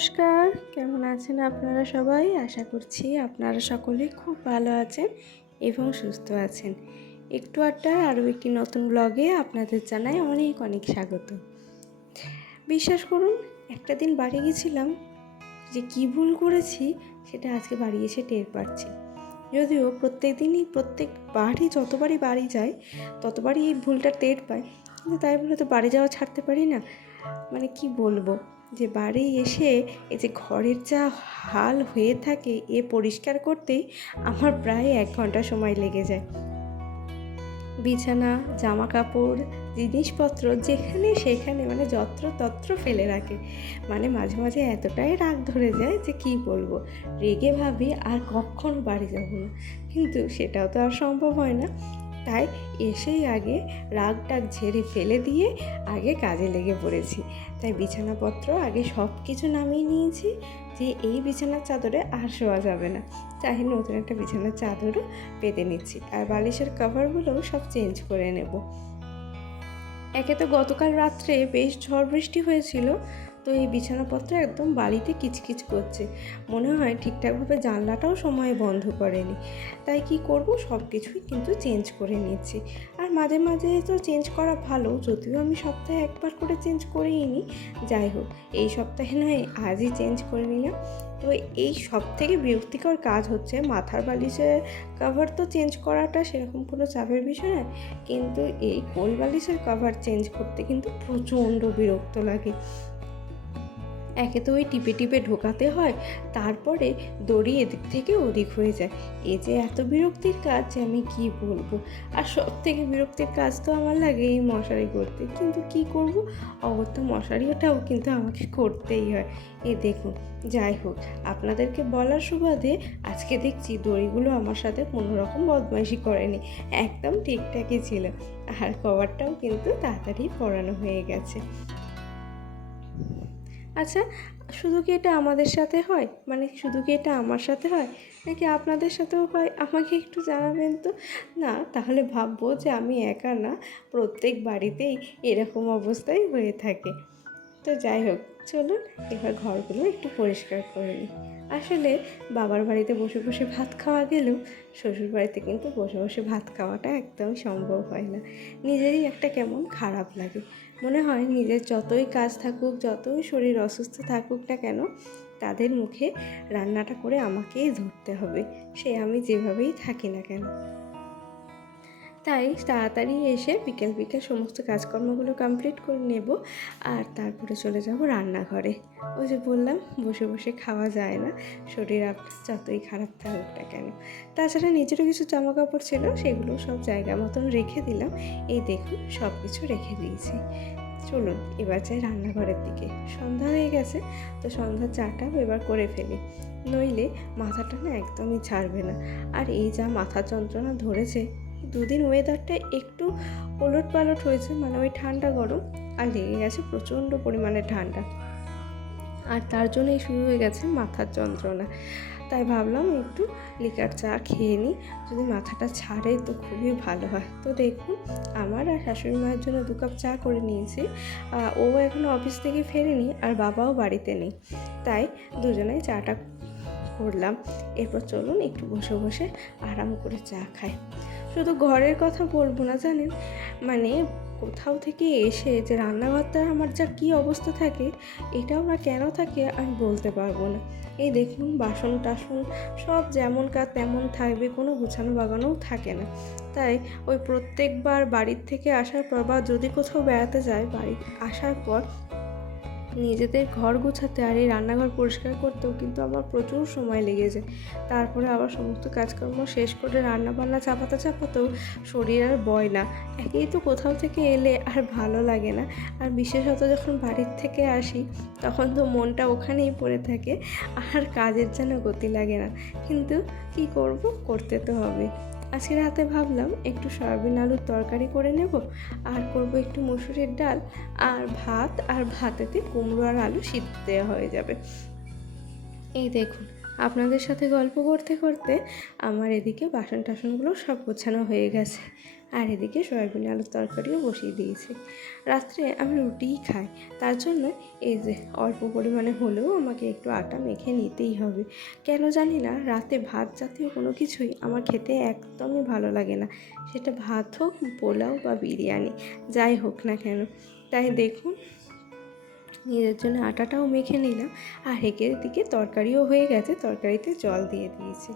নমস্কার, কেমন আছেন আপনারা সবাই? আশা করছি আপনারা সকলে খুব ভালো আছেন এবং সুস্থ আছেন। একটু আড্ডার আরও একটি নতুন ব্লগে আপনাদের জানাই অনেক অনেক স্বাগত। বিশ্বাস করুন, একটা দিন বাড়ি গেছিলাম, যে কী ভুল করেছি সেটা আজকে বাড়ি এসে টের পাচ্ছি। যদিও প্রত্যেকবারই যতবারই বাড়ি যায় ততবারই এই ভুলটা টের পাই, কিন্তু তাই বলে তো বাড়ি যাওয়া ছাড়তে পারি না। মানে কি বলবো, যে বাড়ি এসে এই যে ঘরের যা হাল হয়ে থাকে পরিষ্কার করতেই আমার প্রায় 1 ঘন্টা সময় লেগে যায়। বিছানা, জামা কাপড়, জিনিসপত্র যেখানে সেখানে মানে যত্রতত্র ফেলে রাখে। মানে মাঝে মাঝে এতটাই রাগ ধরে যায় যে কী বলবো, রেগে ভাবি আর কখনো বাড়ি যাব না, কিন্তু সেটাও তো আর সম্ভব হয় না। তাই এসেই আগে রাগটাগ ঝেড়ে ফেলে দিয়ে আগে কাজে লেগে পড়েছি। তাই বিছানাপত্র আগে সব কিছু নামিয়ে নিয়েছি, যে এই বিছানার চাদরে আর শোয়া যাবে না। তাই নতুন একটা বিছানার চাদরও পেতে নিচ্ছি, আর বালিশের কভারগুলোও সব চেঞ্জ করে নেব। একে তো গতকাল রাত্রে বেশ ঝড় বৃষ্টি হয়েছিল, তো এই বিছানাপত্র একদম বাড়িতে কিচকিচ করছে। মনে হয় ঠিকঠাকভাবে জানলাটাও সময়ে বন্ধ করেনি। তাই কি করব, সব কিছুই কিন্তু চেঞ্জ করে নিচ্ছি। আর মাঝে মাঝে তো চেঞ্জ করা ভালো, যদিও আমি সপ্তাহে একবার করে চেঞ্জ করেই নিই। যাই হোক, এই সপ্তাহে নয় আজই চেঞ্জ করে নিলাম। তো এই সবথেকে বিরক্তিকর কাজ হচ্ছে মাথার বালিশের কভার তো চেঞ্জ করাটা সেরকম কোনো চাপের বিষয় নয়, কিন্তু এই কোল বালিশের কভার চেঞ্জ করতে কিন্তু প্রচণ্ড বিরক্ত লাগে। একে তো ওই টিপে টিপে ঢোকাতে হয়, তারপরে দড়ি এদিক থেকে ওদিক হয়ে যায়। এ যে এত বিরক্তির কাজ যে আমি কি বলবো। আর সব থেকে বিরক্তির কাজ তো আমার লাগে এই মশারি করতে, কিন্তু কি করব, অগত্যা মশারিটাও কিন্তু আমাকে করতেই হয়। দেখুন, যাই হোক, আপনাদেরকে বলার সুবাদে আজকে দেখছি দড়িগুলো আমার সাথে কোনো রকম বদমাইশি করেনি, একদম ঠিকঠাকই ছিল। আর কভারটাও কিন্তু তাড়াতাড়ি পরানো হয়ে গেছে। আচ্ছা, শুধু কি এটা আমাদের সাথে হয়, মানে শুধু কি এটা আমার সাথে হয়, নাকি আপনাদের সাথেও হয়? আমাকে একটু জানাবেন তো। না তাহলে ভাববো যে আমি একা না, প্রত্যেক বাড়িতেই এরকম অবস্থাই হয়ে থাকে। তো যাই হোক, চলুন এবার ঘরগুলো একটু পরিষ্কার করে নিই। আসলে বাবার বাড়িতে বসে বসে ভাত খাওয়া গেলেও শ্বশুর বাড়িতে কিন্তু বসে বসে ভাত খাওয়াটা একদম সম্ভব হয় না। নিজেরই একটা কেমন খারাপ লাগে। মনে হয় নিজের যতই কাজ থাকুক, যতই শরীর অসুস্থ থাকুক না কেন, তাদের মুখে রান্নাটা করে আমাকেই ধরতে হবে, সে আমি যেভাবেই থাকি না কেন। তাই তাড়াতাড়ি এসে বিকেল বিকেল সমস্ত কাজকর্মগুলো কমপ্লিট করে নেব, আর তারপরে চলে যাব রান্নাঘরে। ওই যে বললাম, বসে বসে খাওয়া যায় না, শরীর আপনার যতই খারাপ থাকুক না কেন। তাছাড়া নিজেরও কিছু জামা কাপড় ছিল, সেগুলো সব জায়গা মতন রেখে দিলাম। দেখুন, সব কিছু রেখে দিয়েছি। চলুন এবার যাই রান্নাঘরের দিকে। সন্ধ্যা হয়ে গেছে, তো সন্ধ্যার চাটাও এবার করে ফেলি, নইলে মাথাটা না একদমই ছাড়বে না। আর এই যা মাথা যন্ত্রণা ধরেছে, দুদিন ওয়েদারটা একটু ওলট পালট হয়েছে, মানে ওই ঠান্ডা গরম, আর লেগে গেছে প্রচণ্ড পরিমাণে ঠান্ডা, আর তার জন্যই শুরু হয়ে গেছে মাথার যন্ত্রণা। তাই ভাবলাম একটু লিকার চা খেয়ে নিই, যদি মাথাটা ছাড়ে তো খুবই ভালো হয়। তো দেখুন, আমার আর শাশুড়ি মায়ের জন্য 2 কাপ চা করে নিয়েছি। ও এখনও অফিস থেকে ফেরেনি, আর বাবাও বাড়িতে নেই, তাই দুজনেই চাটা করলাম। এরপর চলুন একটু বসে বসে আরাম করে চা খাই। শুধু ঘরের কথা বলবো না জানেন, মানে কোথাও থেকে এসে যে রান্নাঘরটা আমার যা কী অবস্থা থাকে, এটাও না কেন থাকে আমি বলতে পারবো না। দেখুন, বাসন টাসন সব যেমন কাজ তেমন থাকবে, কোনো গুছানো বাগানোও থাকে না। তাই ওই প্রত্যেকবার বাড়ির থেকে আসার পর, বা যদি কোথাও বেড়াতে যায়, বাড়ি আসার পর নিজেদের ঘর গোছাতে আর এই রান্নাঘর পরিষ্কার করতেও কিন্তু আমার প্রচুর সময় লেগে যায়। তারপরে আবার সমস্ত কাজকর্ম শেষ করে রান্নাবান্না চাপাতেও শরীর আর বয় না। একেই তো কোথাও থেকে এলে আর ভালো লাগে না, আর বিশেষত যখন বাড়ির থেকে আসি তখন তো মনটা ওখানেই পড়ে থাকে, আর কাজের যেন গতি লাগে না। কিন্তু কি করব, করতে তো হবে। আজকে রাতে ভাবলাম একটু সয়াবিন আলুর তরকারি করে নেব, আর করব একটু মসুরির ডাল আর ভাত, আর ভাতেতে কুমড়ো আর আলু সিদ্ধ দেওয়া হয়ে যাবে। দেখুন, আপনাদের সাথে গল্প করতে করতে আমার এদিকে বাসন টাসনগুলো সব গোছানো হয়ে গেছে, আর এদিকে সয়াবিন আলুর তরকারিও বসিয়ে দিয়েছি। রাত্রে আমি রুটিই খাই, তার জন্য এই যে অল্প পরিমাণে হলেও আমাকে একটু আটা মেখে নিতেই হবে। কেন জানি না, রাতে ভাত জাতীয় কোনো কিছুই আমার খেতে একদমই ভালো লাগে না, সেটা ভাত হোক, পোলাও বা বিরিয়ানি, যাই হোক না কেন। তাই দেখুন, নিজের জন্য আটাটাও মেখে নিলাম, আর এদিকে তরকারিও হয়ে গেছে, তরকারিতে জল দিয়ে দিয়েছি।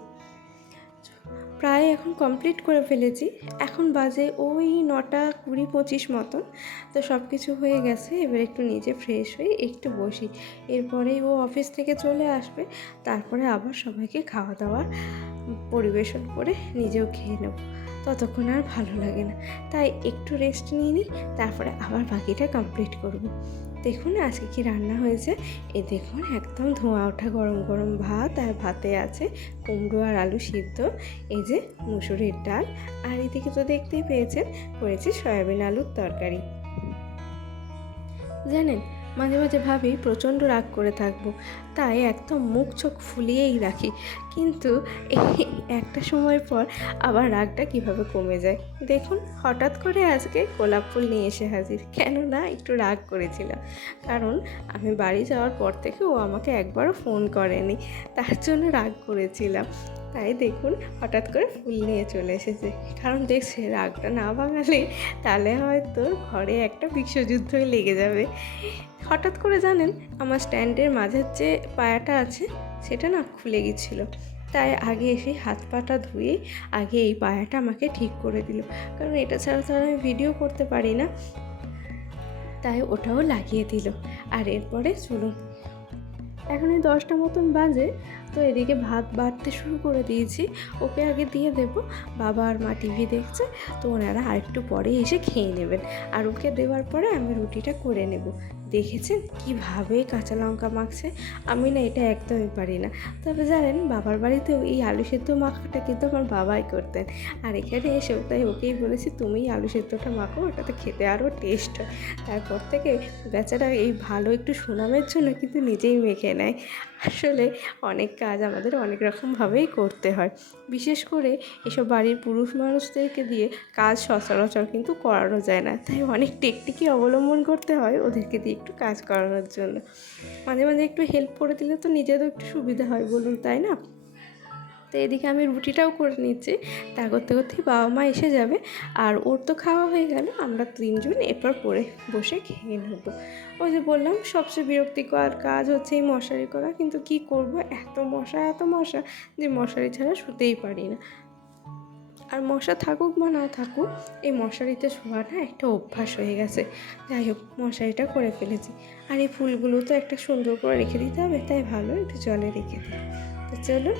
প্রায় এখন কমপ্লিট করে ফেলেছি, এখন বাজে ওই 9:20-25 মতন। তো সব কিছু হয়ে গেছে, এবার একটু নিজে ফ্রেশ হয়ে একটু বসি, এরপরেই ও অফিস থেকে চলে আসবে, তারপরে আবার সবাইকে খাওয়া দাওয়া পরিবেশন করে নিজেও খেয়ে নেব। ততক্ষণ আর ভালো লাগে না, তাই একটু রেস্ট নিয়ে নিই, তারপরে আবার বাকিটা কমপ্লিট করব। দেখুন আজকে কি রান্না হয়েছে, এই দেখুন একদম ধোঁয়া ওঠা গরম গরম ভাত, আর ভাতে আছে কুমড়ো আর আলু সিদ্ধ, এই যে মুসুরির ডাল, আর এদিকে তো দেখতেই পেয়েছেন করেছি সয়াবিন আলুর তরকারি। জানেন, মাঝে মাঝে ভাবি প্রচণ্ড রাগ করে থাকবো, তাই একদম মুখ চোখ ফুলিয়েই রাখি, কিন্তু একটা সময় পর আবার রাগটা কিভাবে কমে যায়। দেখুন হঠাৎ করে আজকে গোলাপ ফুল নিয়ে এসে হাজির, কেননা একটু রাগ করেছিলাম, কারণ আমি বাড়ি যাওয়ার পর থেকে ও আমাকে একবারও ফোন করেনি, তার জন্য রাগ করেছিলাম। তাই দেখুন হঠাৎ করে ফুল নিয়ে চলে এসেছে, কারণ দেখছে রাগটা না ভাঙালে তাহলে হয়তো ঘরে একটা বিশ্বযুদ্ধই লেগে যাবে। হঠাৎ করে জানেন, আমার স্ট্যান্ডের মাঝের যে পায়াটা আছে সেটা না খুলে গেছিলো, তাই আগে এসে হাত পাটা ধুয়েই আগে এই পায়াটা আমাকে ঠিক করে দিল, কারণ এটা ছাড়া তো আমি ভিডিও করতে পারি না, তাই ওটাও লাগিয়ে দিল। আর এরপরে চলুন, এখন এই 10টা মতন বাজে, তো এদিকে ভাত বাড়তে শুরু করে দিয়েছি, ওকে আগে দিয়ে দেব, বাবা আর মা টিভি দেখছে, তো ওনারা আরেকটু পরে এসে খেয়ে নেবেন, আর ওকে দেওয়ার পরে আমি রুটিটা করে নেব। দেখেছেন কীভাবে কাঁচা লঙ্কা মাখছে, আমি না এটা একদমই পারি না। তবে জানেন, বাবার বাড়িতেও এই আলু সেদ্ধ মাখাটা কিন্তু আমার বাবাই করতেন, আর এখানে এসেও তাই ওকেই বলেছি তুমিই আলু সেদ্ধটা মাখো, ওটাতে খেতে আরও টেস্ট হয়। তারপর থেকে বেচারা এই ভালো একটু সুনামের জন্য কিন্তু নিজেই মেখে নেয়। আসলে অনেক কাজ আমাদের অনেক রকমভাবেই করতে হয়, বিশেষ করে এসব বাড়ির পুরুষ মানুষদেরকে দিয়ে কাজ সচরাচর কিন্তু করানো যায় না, তাই অনেক টেকনিকই অবলম্বন করতে হয় ওদেরকে দিয়ে একটু কাজ করানোর জন্য। মাঝে মাঝে একটু হেল্প করে দিলে তো নিজেরও একটু সুবিধা হয়, বলুন তাই না? তো এদিকে আমি রুটিটাও করে নিচ্ছি, তা করতে করতেই বাবা মা এসে যাবে, আর ওর তো খাওয়া হয়ে গেল, আমরা 3জন এরপর পরে বসে খেয়ে নেবো। ওই যে বললাম সবচেয়ে বিরক্তিকর কাজ হচ্ছে এই মশারি করা, কিন্তু কি করব, এত মশা যে মশারি ছাড়া শুতেই পারি না। আর মশা থাকুক বা না থাকুক, এই মশারিতে শোয়াটা একটা অভ্যাস হয়ে গেছে। যাই হোক, মশারিটা করে ফেলেছি, আর এই ফুলগুলো তো একটা সুন্দর করে রেখে দিতে হবে, তাই ভালো একটু জলে রেখে দিই। তো চলো,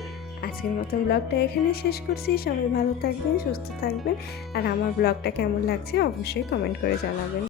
আজকের মতন ব্লগটা এখানে শেষ করছি। সবাই ভালো থাকবেন, সুস্থ থাকবেন, আর আমার ব্লগটা কেমন লাগছে অবশ্যই কমেন্ট করে জানাবেন।